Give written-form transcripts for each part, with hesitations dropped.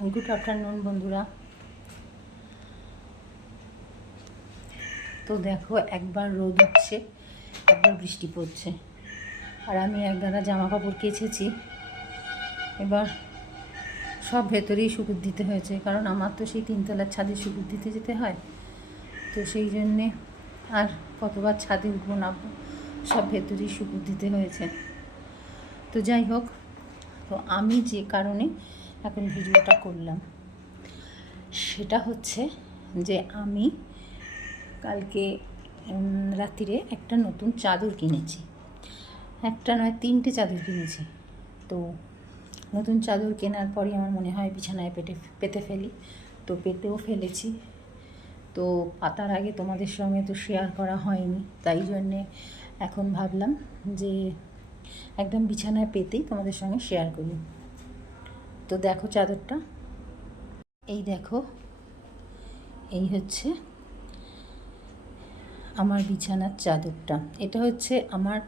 Good afternoon বন্ধুরা। তো দেখো, একবার রোদ উঠছে, একবার বৃষ্টি পড়ছে, আর আমি এক গাদা জামা কাপড় কেচেছি। এবার সব ভেতরেই শুকুর দিতে হয়েছে, কারণ আমার তো সেই তিনতলার ছাদে শুকুর দিতে যেতে হয়। তো সেই জন্যে আর কতবার ছাদে উঠবো নামবো, সব ভেতরেই শুকুর দিতে হয়েছে। তো যাই হোক, তো আমি যে কারণে এখন ভিডিওটা করলাম সেটা হচ্ছে যে আমি কালকে রাত্রিরে একটা নতুন চাদর কিনেছি। একটা নয়, 3টে চাদর কিনেছি। তো নতুন চাদর কেনার পরই আমার মনে হয় বিছানায় পেতে ফেলি। তো পেতেও ফেলেছি। তো পাতার আগে তোমাদের সঙ্গে তো শেয়ার করা হয়নি, তাই জন্যে এখন ভাবলাম যে একদম বিছানায় পেতেই তোমাদের সঙ্গে শেয়ার করি। তো দেখো চাদরটা, এই দেখো, এই হচ্ছে আমার বিছানার চাদরটা। এটা হচ্ছে আমার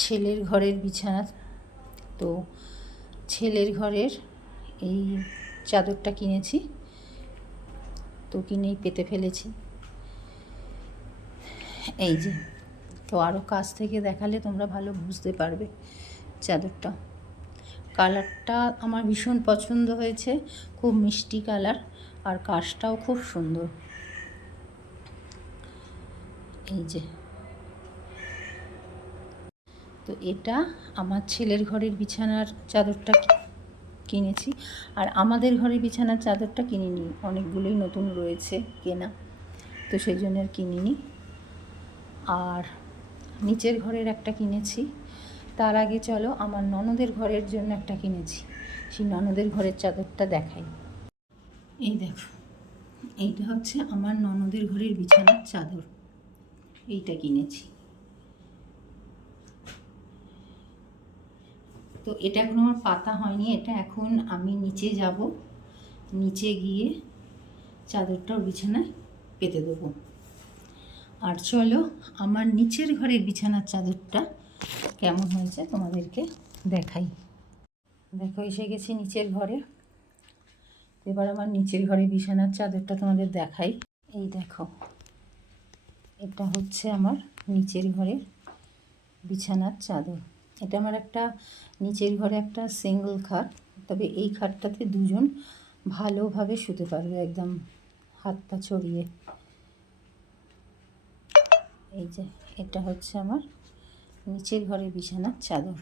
ছেলের ঘরের বিছানা। তো ছেলের ঘরের এই চাদরটা কিনেছি, তো কিনেই পেতে ফেলেছি। এই যে, তো আরও কাছ থেকে দেখালে তোমরা ভালো বুঝতে পারবে চাদরটা। কালারটা আমার ভীষণ পছন্দ হয়েছে, খুব মিষ্টি কালার, আর কাজটাও খুব সুন্দর। এই যে, তো এটা আমার ছেলের ঘরের বিছানার চাদরটা কিনেছি, আর আমাদের ঘরের বিছানার চাদরটা কিনিনি। অনেকগুলোই নতুন রয়েছে কেনা, তো সেই জন্য আর কিনিনি। আর নিচের ঘরের একটা কিনেছি। তার আগে চলো আমার ননদের ঘরের জন্য একটা কিনেছি, সেই ননদের ঘরের চাদরটা দেখাই। এই দেখো, এইটা হচ্ছে আমার ননদের ঘরের বিছানার চাদর, এইটা কিনেছি। তো এটা এখন আমার পাতা হয়নি, এটা এখন আমি নিচে যাব, নিচে গিয়ে চাদরটাও বিছানায় পেতে দেবো। আর চলো আমার নিচের ঘরের বিছানার চাদরটা কেমন হয়েছে তোমাদেরকে দেখাই। দেখো, এসে গেছি নিচের ঘরে। এবার আমার নিচের ঘরে বিছানার চাদরটা তোমাদের দেখাই। এই দেখো, এটা হচ্ছে আমার নিচের ঘরের বিছানার চাদর। এটা আমার একটা নিচের ঘরে একটা সিঙ্গল খাট, তবে এই খাটটাতে দুজন ভালোভাবে শুতে পারবে, একদম হাত পা ছড়িয়ে। এই যে, এটা হচ্ছে আমার নিচের ঘরের বিছানার চাদর।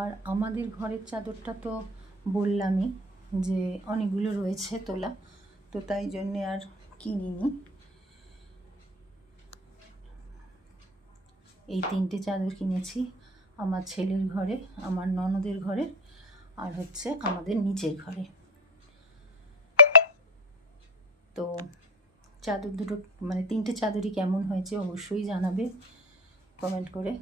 আর আমাদের ঘরের চাদরটা তো বললামই যে অনেকগুলো রয়েছে তোলা, তো তাই জন্যে আর কিনিনি। এই 3টে চাদর কিনেছি, আমার ছেলের ঘরে, আমার ননদের ঘরে, আর হচ্ছে আমাদের নিচের ঘরে। তো চাদর দুটো, মানে 3টে চাদরই কেমন হয়েছে অবশ্যই জানাবে কমেন্ট করে।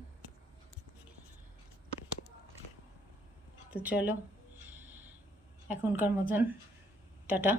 তো চলো এখনকার মতন টাটা।